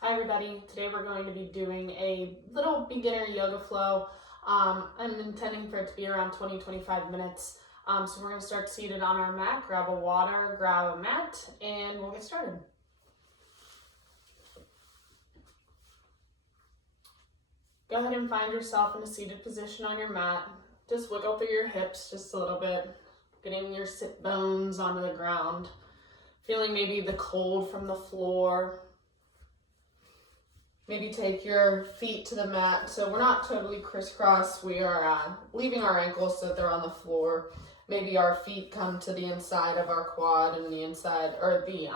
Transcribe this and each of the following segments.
Hi everybody, today we're going to be doing a little beginner yoga flow. I'm intending for it to be around 20-25 minutes. So we're going to start seated on our mat, grab a water, grab a mat, and we'll get started. Go ahead and find yourself in a seated position on your mat. Just wiggle through your hips just a little bit, getting your sit bones onto the ground, feeling maybe the cold from the floor. Maybe take your feet to the mat. So we're not totally crisscross. We are leaving our ankles so that they're on the floor. Maybe our feet come to the inside of our quad and the inside, or the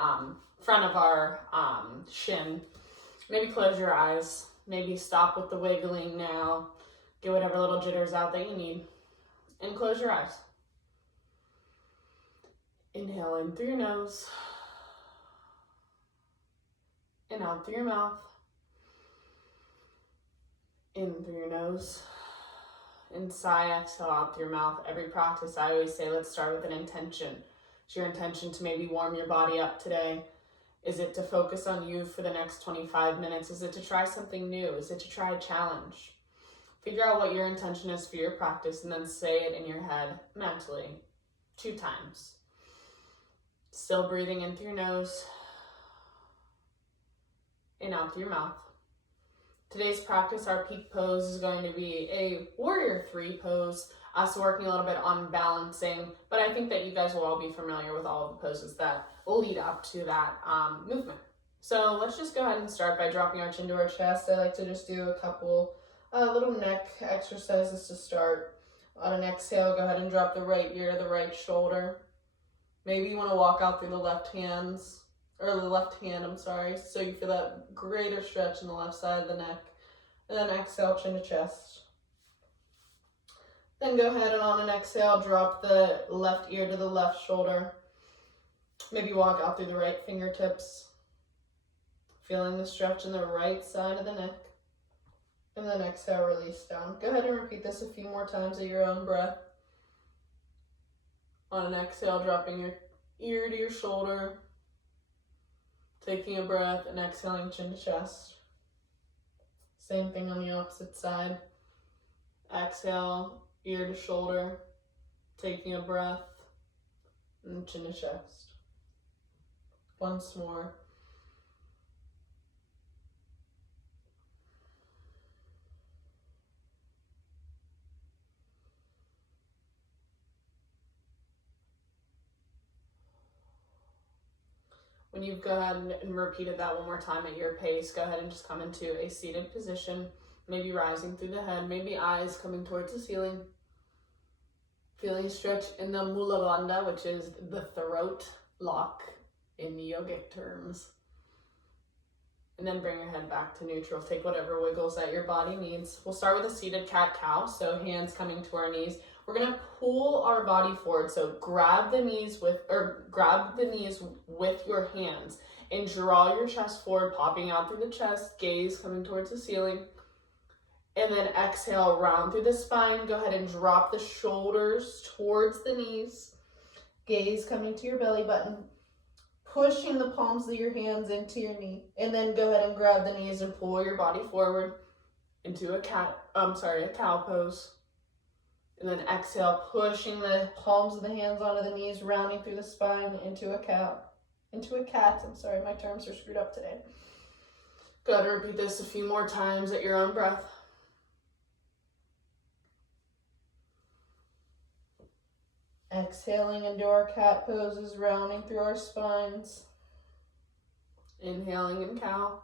front of our shin. Maybe close your eyes. Maybe stop with the wiggling now. Get whatever little jitters out that you need. And close your eyes. Inhale in through your nose. And out through your mouth. In through your nose, and sigh, exhale out through your mouth. Every practice, I always say, let's start with an intention. Is your intention to maybe warm your body up today? Is it to focus on you for the next 25 minutes? Is it to try something new? Is it to try a challenge? Figure out what your intention is for your practice and then say it in your head mentally 2 times. Still breathing in through your nose and out through your mouth. Today's practice, our peak pose, is going to be a warrior 3 pose, so working a little bit on balancing, but I think that you guys will all be familiar with all of the poses that lead up to that movement. So let's just go ahead and start by dropping our chin to our chest. I like to just do a couple little neck exercises to start. On an exhale, go ahead and drop the right ear to the right shoulder. Maybe you want to walk out through the left hand, so you feel that greater stretch in the left side of the neck. And then exhale, chin to chest. Then go ahead and on an exhale, drop the left ear to the left shoulder. Maybe walk out through the right fingertips, feeling the stretch in the right side of the neck. And then exhale, release down. Go ahead and repeat this a few more times at your own breath. On an exhale, dropping your ear to your shoulder, taking a breath and exhaling, chin to chest. Same thing on the opposite side. Exhale, ear to shoulder, taking a breath, and chin to chest. Once more. When you've gone and repeated that one more time at your pace, go ahead and just come into a seated position, maybe rising through the head, maybe eyes coming towards the ceiling. Feeling a stretch in the Mula Bandha, which is the throat lock in yogic terms. And then bring your head back to neutral. Take whatever wiggles that your body needs. We'll start with a seated cat-cow, so hands coming to our knees. We're gonna pull our body forward, so grab the knees with your hands and draw your chest forward, popping out through the chest, gaze coming towards the ceiling. And then exhale, round through the spine. Go ahead and drop the shoulders towards the knees, gaze coming to your belly button, pushing the palms of your hands into your knee, and then go ahead and grab the knees and pull your body forward into a cow pose. And then exhale, pushing the palms of the hands onto the knees, rounding through the spine into a cat. My terms are screwed up today. Go ahead and repeat this a few more times at your own breath. Exhaling into our cat poses, rounding through our spines. Inhaling in cow.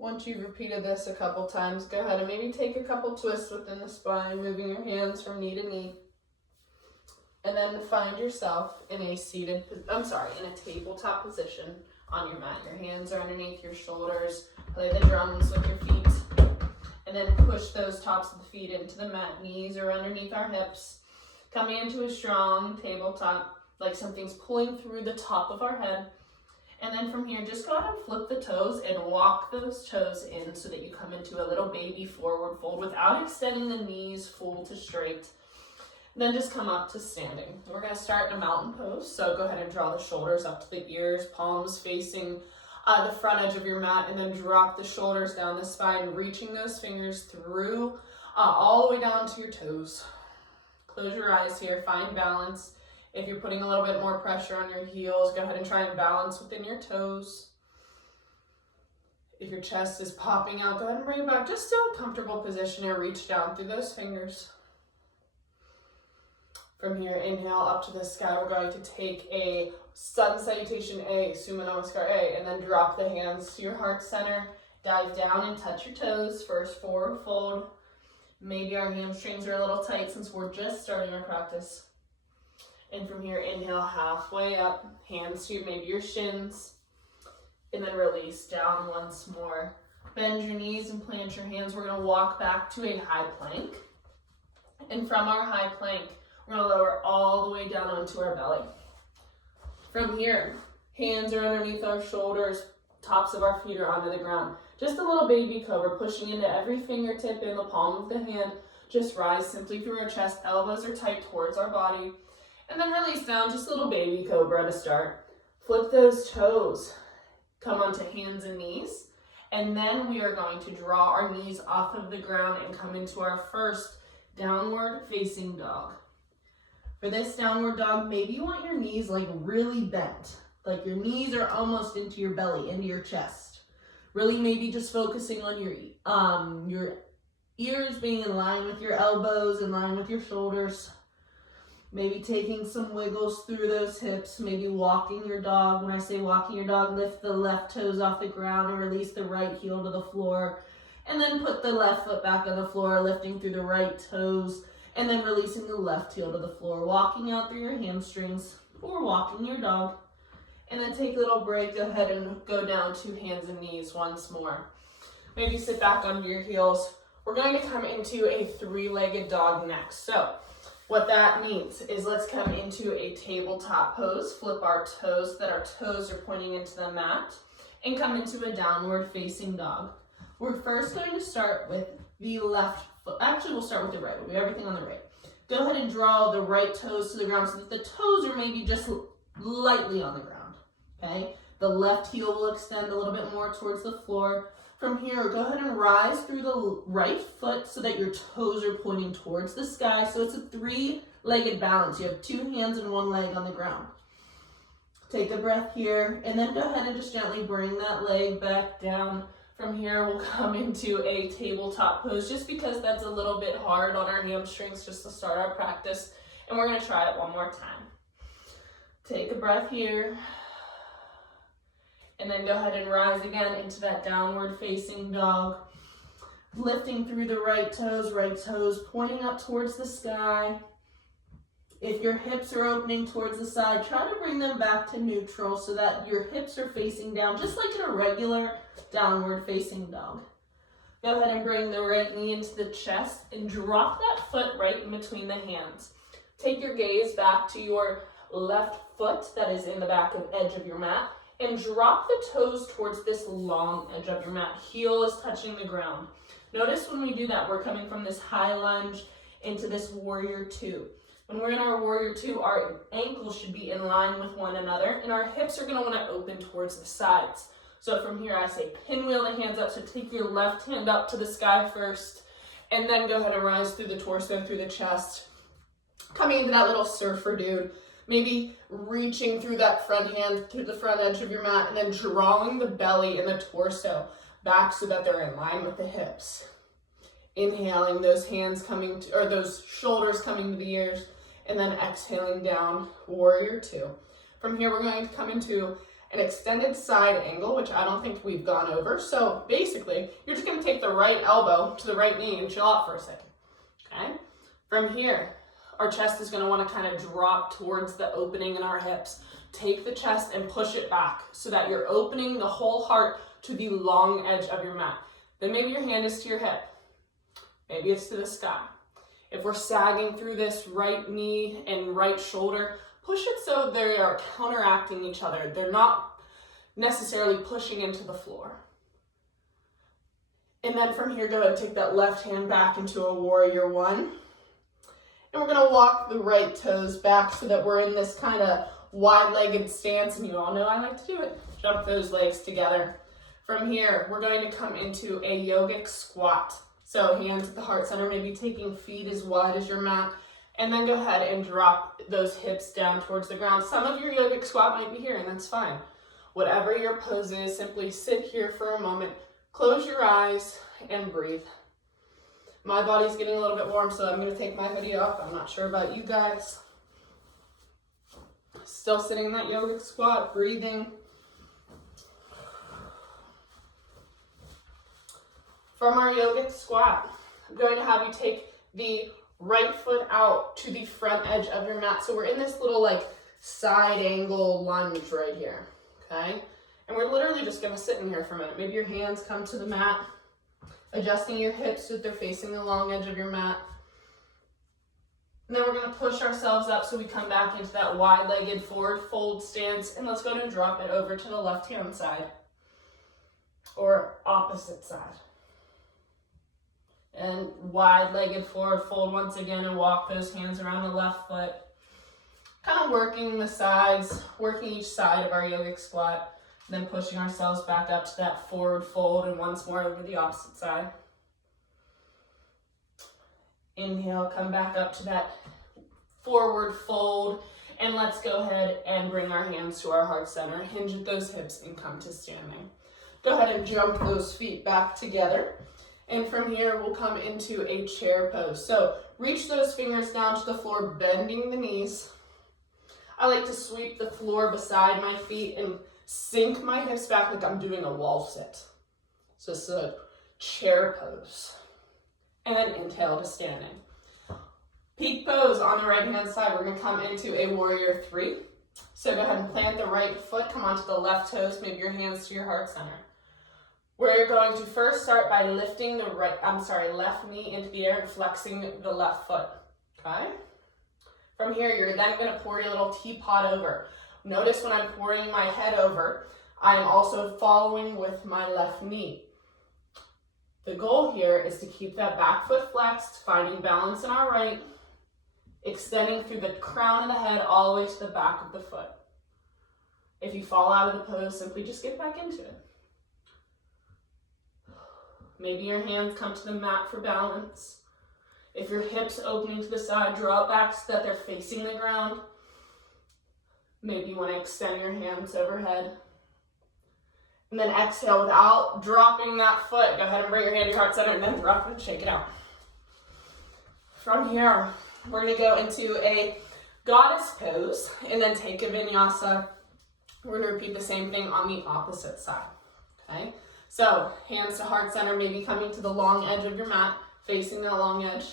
Once you've repeated this a couple times, go ahead and maybe take a couple twists within the spine, moving your hands from knee to knee. And then find yourself in a tabletop position on your mat. Your hands are underneath your shoulders. Play the drums with your feet. And then push those tops of the feet into the mat. Knees are underneath our hips. Coming into a strong tabletop, like something's pulling through the top of our head. And then from here, just go ahead and flip the toes and walk those toes in so that you come into a little baby forward fold without extending the knees full to straight. Then just come up to standing. We're going to start in a mountain pose. So go ahead and draw the shoulders up to the ears, palms facing the front edge of your mat, and then drop the shoulders down the spine, reaching those fingers through all the way down to your toes. Close your eyes here, find balance. If you're putting a little bit more pressure on your heels, go ahead and try and balance within your toes. If your chest is popping out, go ahead and bring it back just to a comfortable position here. Reach down through those fingers. From here, inhale up to the sky. We're going to take a sun salutation A, Suma Namaskar A, and then drop the hands to your heart center. Dive down and touch your toes. First forward fold. Maybe our hamstrings are a little tight since we're just starting our practice. And from here, inhale halfway up, hands to maybe your shins, and then release down once more. Bend your knees and plant your hands. We're going to walk back to a high plank. And from our high plank, we're going to lower all the way down onto our belly. From here, hands are underneath our shoulders, tops of our feet are onto the ground. Just a little baby cobra, pushing into every fingertip in the palm of the hand. Just rise simply through our chest, elbows are tight towards our body. And then release down, just a little baby cobra to start. Flip those toes, come onto hands and knees. And then we are going to draw our knees off of the ground and come into our first downward facing dog. For this downward dog, maybe you want your knees like really bent. Like your knees are almost into your belly, into your chest. Really maybe just focusing on your ears being in line with your elbows, in line with your shoulders. Maybe taking some wiggles through those hips, maybe walking your dog. When I say walking your dog, lift the left toes off the ground and release the right heel to the floor. And then put the left foot back on the floor, lifting through the right toes. And then releasing the left heel to the floor, walking out through your hamstrings or walking your dog. And then take a little break, go ahead and go down to hands and knees once more. Maybe sit back onto your heels. We're going to come into a three-legged dog next. So what that means is let's come into a tabletop pose, flip our toes so that our toes are pointing into the mat, and come into a downward facing dog. We're first going to start with the left foot. Actually, we'll start with the right. We'll do everything on the right. Go ahead and draw the right toes to the ground so that the toes are maybe just lightly on the ground, okay? The left heel will extend a little bit more towards the floor. From here, go ahead and rise through the right foot so that your toes are pointing towards the sky. So it's a three-legged balance. You have two hands and one leg on the ground. Take a breath here, and then go ahead and just gently bring that leg back down. From here, we'll come into a tabletop pose just because that's a little bit hard on our hamstrings just to start our practice. And we're going to try it one more time. Take a breath here. And then go ahead and rise again into that downward facing dog. Lifting through the right toes pointing up towards the sky. If your hips are opening towards the side, try to bring them back to neutral so that your hips are facing down, just like in a regular downward facing dog. Go ahead and bring the right knee into the chest and drop that foot right in between the hands. Take your gaze back to your left foot that is in the back of edge of your mat and drop the toes towards this long edge of your mat. Heel is touching the ground. Notice when we do that, we're coming from this high lunge into this warrior two. When we're in our warrior two, our ankles should be in line with one another and our hips are going to want to open towards the sides. So from here, I say pinwheel the hands up. So take your left hand up to the sky first, and then go ahead and rise through the torso, through the chest. Coming into that little surfer dude, maybe reaching through that front hand, through the front edge of your mat, and then drawing the belly and the torso back so that they're in line with the hips. Inhaling, those hands coming to, or those shoulders coming to the ears, and then exhaling down, warrior two. From here, we're going to come into an extended side angle, which I don't think we've gone over. So basically, you're just going to take the right elbow to the right knee and chill out for a second, okay? From here, our chest is going to want to kind of drop towards the opening in our hips. Take the chest and push it back so that you're opening the whole heart to the long edge of your mat. Then maybe your hand is to your hip. Maybe it's to the sky. If we're sagging through this right knee and right shoulder, push it so they are counteracting each other. They're not necessarily pushing into the floor. And then from here, go ahead and take that left hand back into a warrior one. And we're gonna walk the right toes back so that we're in this kind of wide-legged stance, and you all know I like to do it. Jump those legs together. From here, we're going to come into a yogic squat. So hands at the heart center, maybe taking feet as wide as your mat, and then go ahead and drop those hips down towards the ground. Some of your yogic squat might be here, and that's fine. Whatever your pose is, simply sit here for a moment, close your eyes, and breathe. My body's getting a little bit warm, so I'm going to take my hoodie off. I'm not sure about you guys. Still sitting in that yogic squat, breathing. From our yogic squat, I'm going to have you take the right foot out to the front edge of your mat. So we're in this little like side angle lunge right here, okay? And we're literally just gonna sit in here for a minute. Maybe your hands come to the mat, adjusting your hips so that they're facing the long edge of your mat. And then we're gonna push ourselves up so we come back into that wide-legged forward fold stance, and let's go ahead and drop it over to the left-hand side or opposite side. And wide-legged forward fold once again, and walk those hands around the left foot. Kind of working the sides, working each side of our yogic squat, then pushing ourselves back up to that forward fold, and once more over the opposite side. Inhale, come back up to that forward fold, and let's go ahead and bring our hands to our heart center, hinge at those hips, and come to standing. Go ahead and jump those feet back together. And from here, we'll come into a chair pose. So reach those fingers down to the floor, bending the knees. I like to sweep the floor beside my feet and sink my hips back like I'm doing a wall sit. So it's a chair pose. And then inhale to standing. Peak pose on the right-hand side. We're gonna come into a warrior three. So go ahead and plant the right foot, come onto the left toes, maybe your hands to your heart center. Where you're going to first start by lifting the left knee into the air and flexing the left foot, okay? From here, you're then gonna pour your little teapot over. Notice when I'm pouring my head over, I'm also following with my left knee. The goal here is to keep that back foot flexed, finding balance in our right, extending through the crown of the head all the way to the back of the foot. If you fall out of the pose, simply just get back into it. Maybe your hands come to the mat for balance. If your hips opening to the side, draw it back so that they're facing the ground. Maybe you want to extend your hands overhead. And then exhale without dropping that foot. Go ahead and bring your hand to your heart center and then drop it, shake it out. From here, we're going to go into a goddess pose and then take a vinyasa. We're going to repeat the same thing on the opposite side, okay? So, hands to heart center, maybe coming to the long edge of your mat, facing that long edge.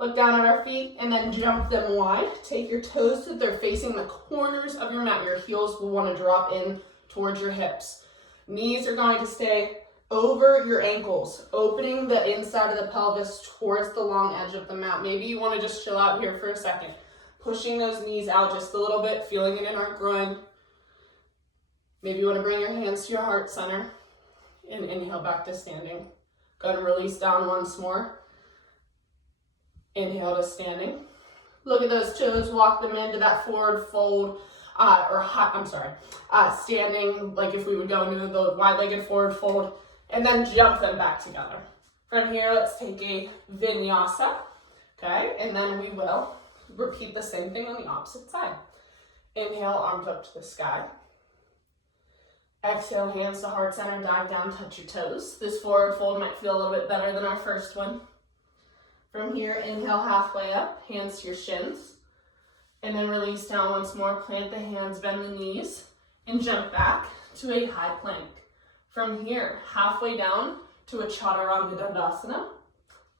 Look down at our feet and then jump them wide. Take your toes so that they're facing the corners of your mat. Your heels will want to drop in towards your hips. Knees are going to stay over your ankles, opening the inside of the pelvis towards the long edge of the mat. Maybe you want to just chill out here for a second. Pushing those knees out just a little bit, feeling it in our groin. Maybe you want to bring your hands to your heart center. And inhale back to standing. Go ahead and release down once more. Inhale to standing. Look at those toes, walk them into that forward fold, standing, like if we would go into the wide-legged forward fold, and then jump them back together. From here, let's take a vinyasa, okay? And then we will repeat the same thing on the opposite side. Inhale, arms up to the sky. Exhale, hands to heart center, dive down, touch your toes. This forward fold might feel a little bit better than our first one. From here, inhale halfway up, hands to your shins. And then release down once more, plant the hands, bend the knees, and jump back to a high plank. From here, halfway down to a Chaturanga Dandasana.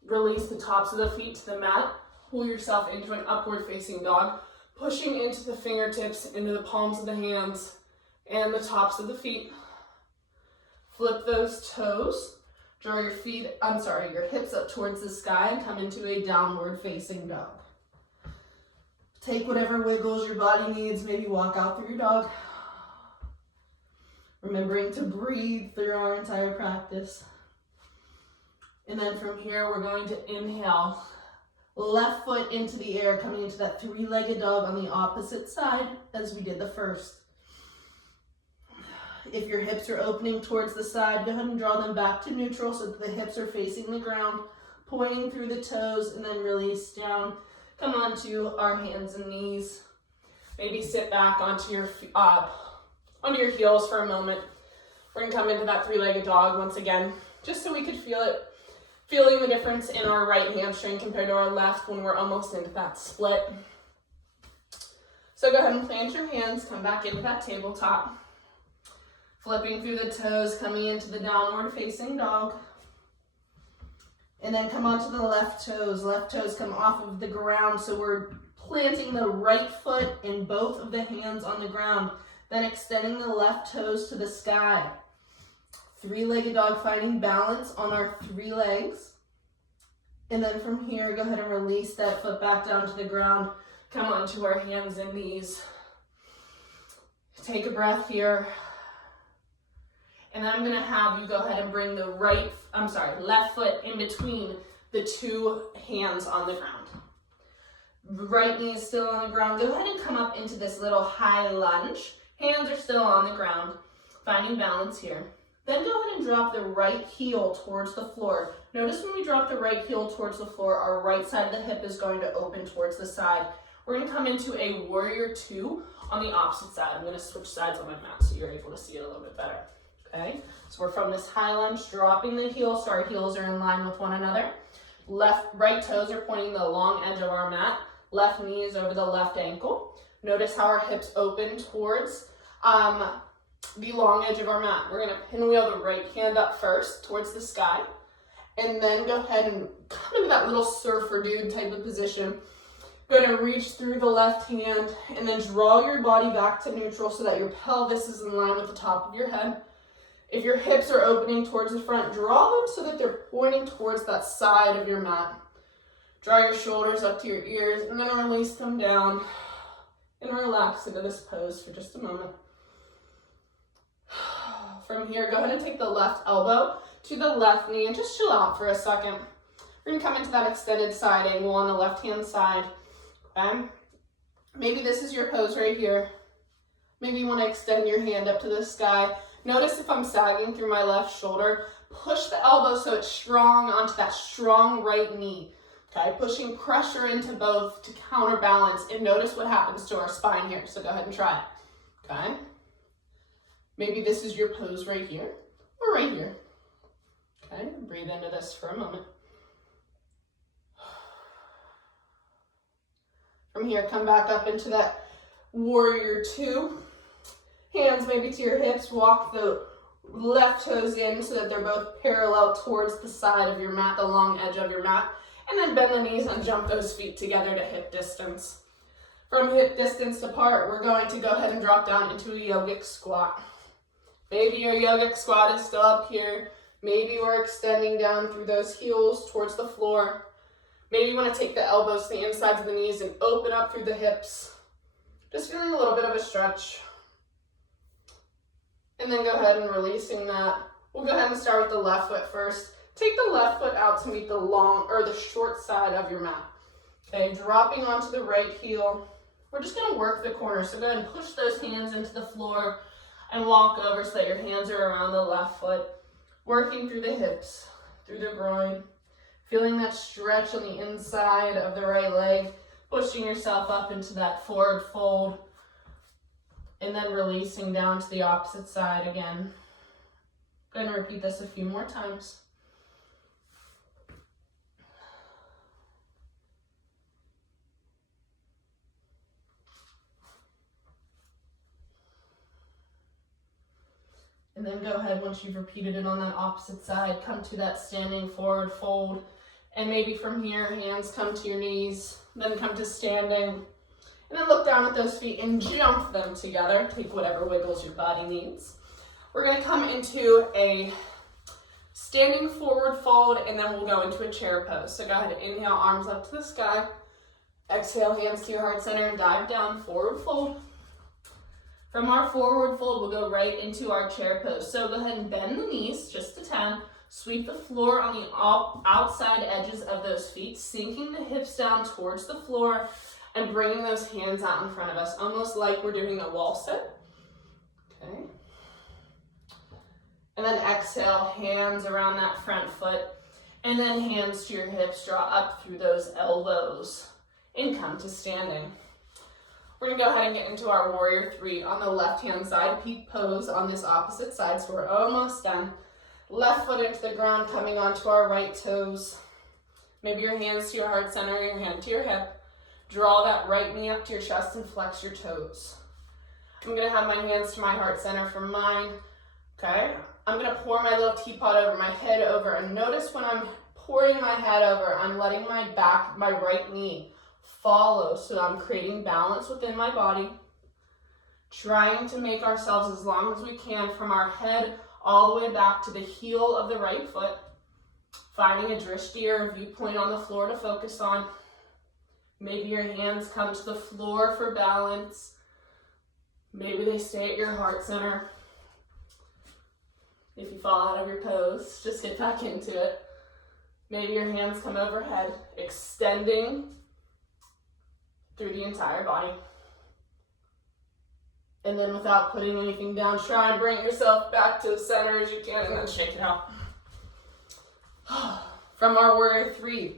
Release the tops of the feet to the mat. Pull yourself into an upward facing dog, pushing into the fingertips, into the palms of the hands, and the tops of the feet. Flip those toes. Draw your hips up towards the sky and come into a downward facing dog. Take whatever wiggles your body needs. Maybe walk out through your dog. Remembering to breathe through our entire practice. And then from here, we're going to inhale, Left foot into the air, coming into that three-legged dog on the opposite side as we did the first. If your hips are opening towards the side, go ahead and draw them back to neutral so that the hips are facing the ground, pointing through the toes, and then release down. Come onto our hands and knees. Maybe sit back onto your heels for a moment. We're gonna come into that three-legged dog once again, just so we could feel it. Feeling the difference in our right hamstring compared to our left when we're almost into that split. So go ahead and plant your hands, come back into that tabletop. Flipping through the toes, coming into the downward facing dog. And then come onto the left toes. Left toes come off of the ground, so we're planting the right foot and both of the hands on the ground. Then extending the left toes to the sky. Three-legged dog, finding balance on our three legs. And then from here, go ahead and release that foot back down to the ground. Come onto our hands and knees. Take a breath here. And then I'm gonna have you go ahead and bring the left foot in between the two hands on the ground. Right knee is still on the ground. Go ahead and come up into this little high lunge. Hands are still on the ground, finding balance here. Then go ahead and drop the right heel towards the floor. Notice when we drop the right heel towards the floor, our right side of the hip is going to open towards the side. We're gonna come into a warrior two on the opposite side. I'm gonna switch sides on my mat so you're able to see it a little bit better. Okay, so we're from this high lunge, dropping the heels so our heels are in line with one another. Right toes are pointing the long edge of our mat. Left knee is over the left ankle. Notice how our hips open towards the long edge of our mat. We're gonna pinwheel the right hand up first towards the sky, and then go ahead and come into that little surfer dude type of position. Go ahead and reach through the left hand, and then draw your body back to neutral so that your pelvis is in line with the top of your head. If your hips are opening towards the front, draw them so that they're pointing towards that side of your mat. Draw your shoulders up to your ears, and then release them down, and relax into this pose for just a moment. From here, go ahead and take the left elbow to the left knee and just chill out for a second. We're gonna come into that extended side angle on the left-hand side. Okay? Maybe this is your pose right here. Maybe you wanna extend your hand up to the sky. Notice if I'm sagging through my left shoulder, push the elbow so it's strong onto that strong right knee. Okay, pushing pressure into both to counterbalance, and notice what happens to our spine here. So go ahead and try it. Okay? Maybe this is your pose right here or right here. Okay, breathe into this for a moment. From here, come back up into that warrior two. Hands maybe to your hips, walk the left toes in so that they're both parallel towards the side of your mat, the long edge of your mat. And then bend the knees and jump those feet together to hip distance. From hip distance apart, we're going to go ahead and drop down into a yogic squat. Maybe your yogic squat is still up here. Maybe we're extending down through those heels towards the floor. Maybe you want to take the elbows to the insides of the knees and open up through the hips. Just feeling a little bit of a stretch. And then go ahead and releasing that. We'll go ahead and start with the left foot first. Take the left foot out to meet the short side of your mat. Okay, dropping onto the right heel. We're just gonna work the corner. So go ahead and push those hands into the floor and walk over so that your hands are around the left foot. Working through the hips, through the groin. Feeling that stretch on the inside of the right leg. Pushing yourself up into that forward fold. And then releasing down to the opposite side again. Go ahead and repeat this a few more times. And then go ahead, once you've repeated it on that opposite side, come to that standing forward fold. And maybe from here, hands come to your knees, then come to standing. And then look down at those feet and jump them together. Take whatever wiggles your body needs. We're gonna come into a standing forward fold, and then we'll go into a chair pose. So go ahead and inhale, arms up to the sky. Exhale, hands to your heart center and dive down, forward fold. From our forward fold, we'll go right into our chair pose. So go ahead and bend the knees just a tad. Sweep the floor on the outside edges of those feet, sinking the hips down towards the floor and bringing those hands out in front of us, almost like we're doing a wall sit. Okay. And then exhale, hands around that front foot, and then hands to your hips, draw up through those elbows, and come to standing. We're gonna go ahead and get into our warrior three on the left-hand side, peak pose on this opposite side, so we're almost done. Left foot into the ground, coming onto our right toes. Maybe your hands to your heart center, your hand to your hip. Draw that right knee up to your chest and flex your toes. I'm gonna have my hands to my heart center for mine, okay? I'm gonna pour my little teapot over my head over, and notice when I'm pouring my head over, I'm letting my right knee follow, so I'm creating balance within my body, trying to make ourselves as long as we can from our head all the way back to the heel of the right foot, finding a drishti or viewpoint on the floor to focus on. Maybe your hands come to the floor for balance. Maybe they stay at your heart center. If you fall out of your pose, just get back into it. Maybe your hands come overhead, extending through the entire body. And then without putting anything down, try and bring yourself back to the center as you can, and then shake it out. From our warrior three,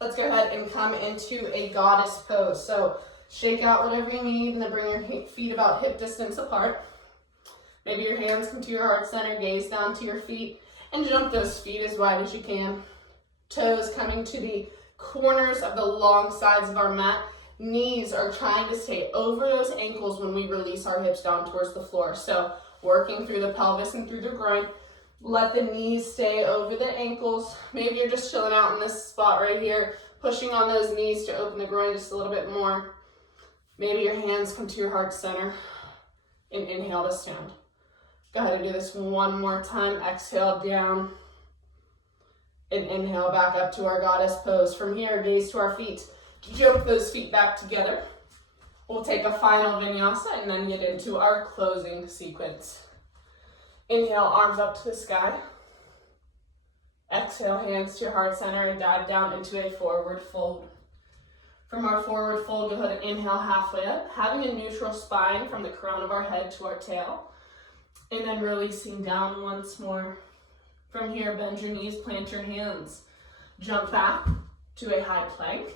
let's go ahead and come into a goddess pose. So shake out whatever you need, and then bring your feet about hip distance apart. Maybe your hands come to your heart center, gaze down to your feet, and jump those feet as wide as you can. Toes coming to the corners of the long sides of our mat. Knees are trying to stay over those ankles when we release our hips down towards the floor. So working through the pelvis and through the groin. Let the knees stay over the ankles. Maybe you're just chilling out in this spot right here, pushing on those knees to open the groin just a little bit more. Maybe your hands come to your heart center, and inhale to stand. Go ahead and do this one more time. Exhale down, and inhale back up to our goddess pose. From here, gaze to our feet. Jump those feet back together. We'll take a final vinyasa and then get into our closing sequence. Inhale, arms up to the sky. Exhale, hands to your heart center, and dive down into a forward fold. From our forward fold, go ahead and inhale halfway up, having a neutral spine from the crown of our head to our tail, and then releasing down once more. From here, bend your knees, plant your hands. Jump back to a high plank.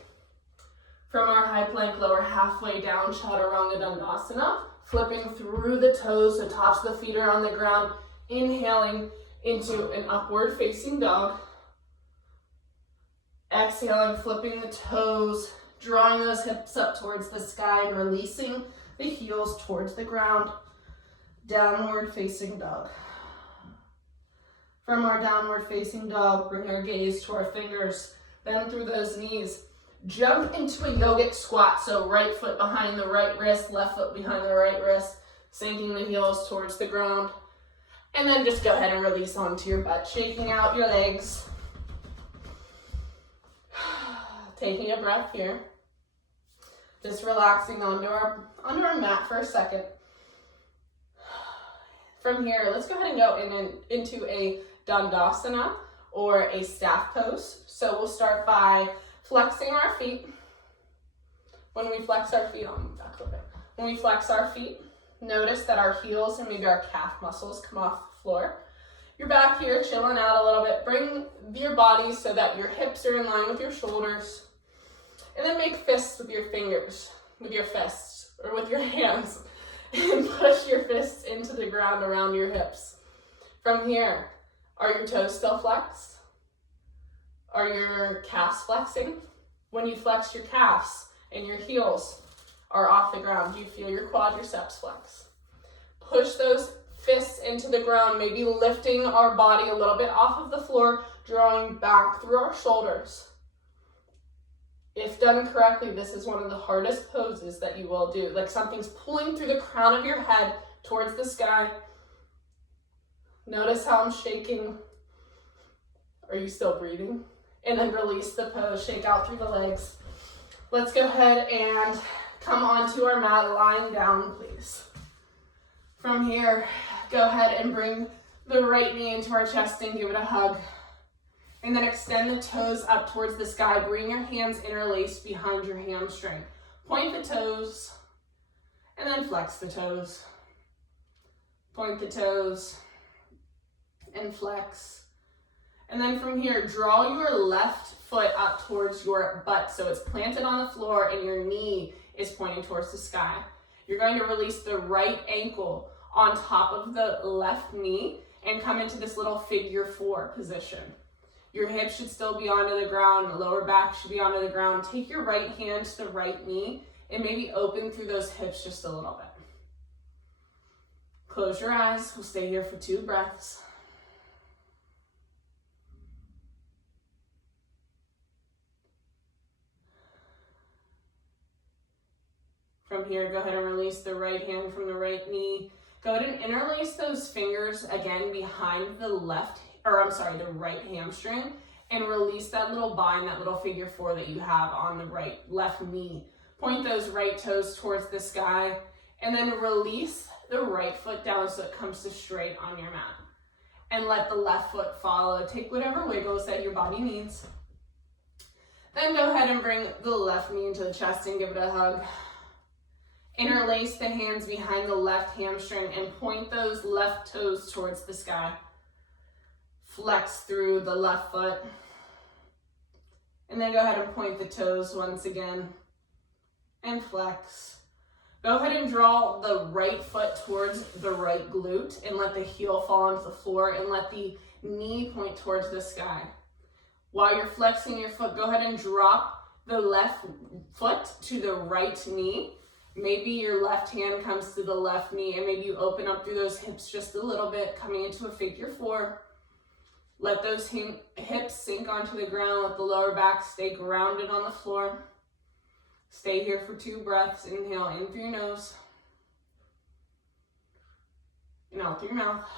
From our high plank, lower halfway down, Chaturanga Dandasana, flipping through the toes, so tops of the feet are on the ground, inhaling into an upward facing dog. Exhaling, flipping the toes, drawing those hips up towards the sky and releasing the heels towards the ground. Downward facing dog. From our downward facing dog, bring our gaze to our fingers, bend through those knees. Jump into a yogic squat, so right foot behind the right wrist, left foot behind the right wrist, sinking the heels towards the ground. And then just go ahead and release onto your butt, shaking out your legs. Taking a breath here. Just relaxing onto our mat for a second. From here, let's go ahead and go into a Dandasana or a staff pose. So we'll start by flexing our feet. When we flex our feet, when we flex our feet, notice that our heels and maybe our calf muscles come off the floor. You're back here chilling out a little bit. Bring your body so that your hips are in line with your shoulders. And then make fists with your fingers, with your fists, or with your hands. And push your fists into the ground around your hips. From here, are your toes still flexed? Are your calves flexing? When you flex your calves and your heels are off the ground, do you feel your quadriceps flex? Push those fists into the ground, maybe lifting our body a little bit off of the floor, drawing back through our shoulders. If done correctly, this is one of the hardest poses that you will do. Like something's pulling through the crown of your head towards the sky. Notice how I'm shaking. Are you still breathing? And then release the pose, shake out through the legs. Let's go ahead and come onto our mat, lying down, please. From here, go ahead and bring the right knee into our chest and give it a hug. And then extend the toes up towards the sky. Bring your hands interlaced behind your hamstring. Point the toes, and then flex the toes. Point the toes, and flex. And then from here, draw your left foot up towards your butt. So it's planted on the floor and your knee is pointing towards the sky. You're going to release the right ankle on top of the left knee and come into this little figure 4 position. Your hips should still be onto the ground, the lower back should be onto the ground. Take your right hand to the right knee and maybe open through those hips just a little bit. Close your eyes, we'll stay here for 2 breaths. From here, go ahead and release the right hand from the right knee. Go ahead and interlace those fingers again behind the right hamstring, and release that little bind, that little figure 4 that you have on the left knee. Point those right toes towards the sky, and then release the right foot down so it comes to straight on your mat. And let the left foot follow. Take whatever wiggles that your body needs. Then go ahead and bring the left knee into the chest and give it a hug. Interlace the hands behind the left hamstring and point those left toes towards the sky. Flex through the left foot. And then go ahead and point the toes once again. And flex. Go ahead and draw the right foot towards the right glute and let the heel fall onto the floor and let the knee point towards the sky. While you're flexing your foot, go ahead and drop the left foot to the right knee. Maybe your left hand comes to the left knee and maybe you open up through those hips just a little bit, coming into a figure 4. Let those hips sink onto the ground. Let the lower back stay grounded on the floor. Stay here for 2 breaths. Inhale in through your nose. And out through your mouth.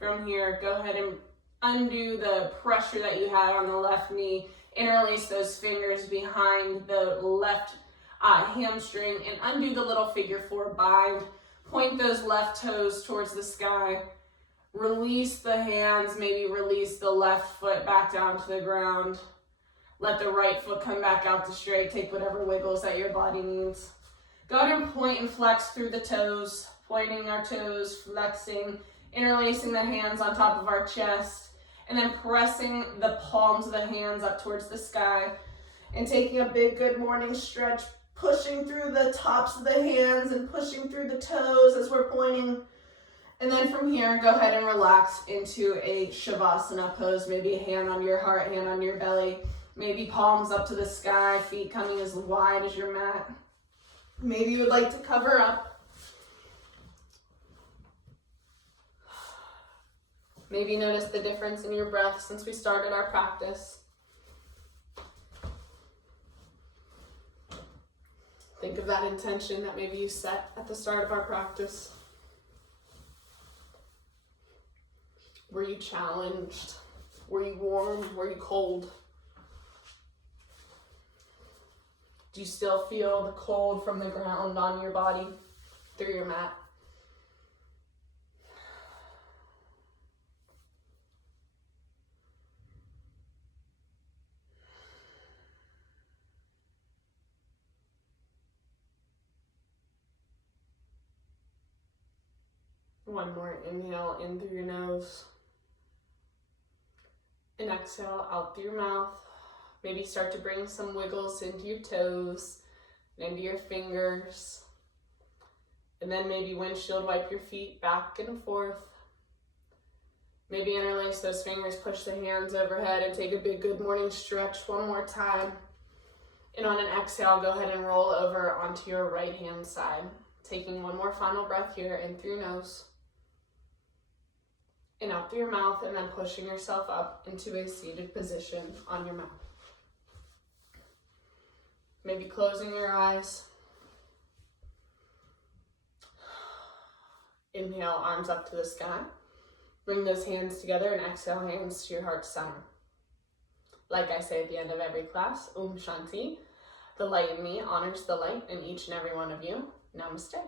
From here, go ahead and undo the pressure that you had on the left knee. Interlace those fingers behind the left hamstring and undo the little figure 4 bind. Point those left toes towards the sky. Release the hands, maybe release the left foot back down to the ground. Let the right foot come back out to straight. Take whatever wiggles that your body needs. Go ahead and point and flex through the toes, pointing our toes, flexing, interlacing the hands on top of our chest, and then pressing the palms of the hands up towards the sky and taking a big good morning stretch, pushing through the tops of the hands and pushing through the toes as we're pointing. And then from here, go ahead and relax into a Shavasana pose. Maybe a hand on your heart, hand on your belly. Maybe palms up to the sky, feet coming as wide as your mat. Maybe you would like to cover up. Maybe notice the difference in your breath since we started our practice. Think of that intention that maybe you set at the start of our practice. Were you challenged? Were you warm? Were you cold? Do you still feel the cold from the ground on your body through your mat? One more inhale in through your nose. And exhale out through your mouth. Maybe start to bring some wiggles into your toes and into your fingers. And then maybe windshield wipe your feet back and forth. Maybe interlace those fingers, push the hands overhead, and take a big good morning stretch one more time. And on an exhale, go ahead and roll over onto your right hand side. Taking one more final breath here in through your nose. And out through your mouth, and then pushing yourself up into a seated position on your mat. Maybe closing your eyes. Inhale, arms up to the sky. Bring those hands together and exhale, hands to your heart center. Like I say at the end of every class, Om Shanti. The light in me honors the light in each and every one of you. Namaste.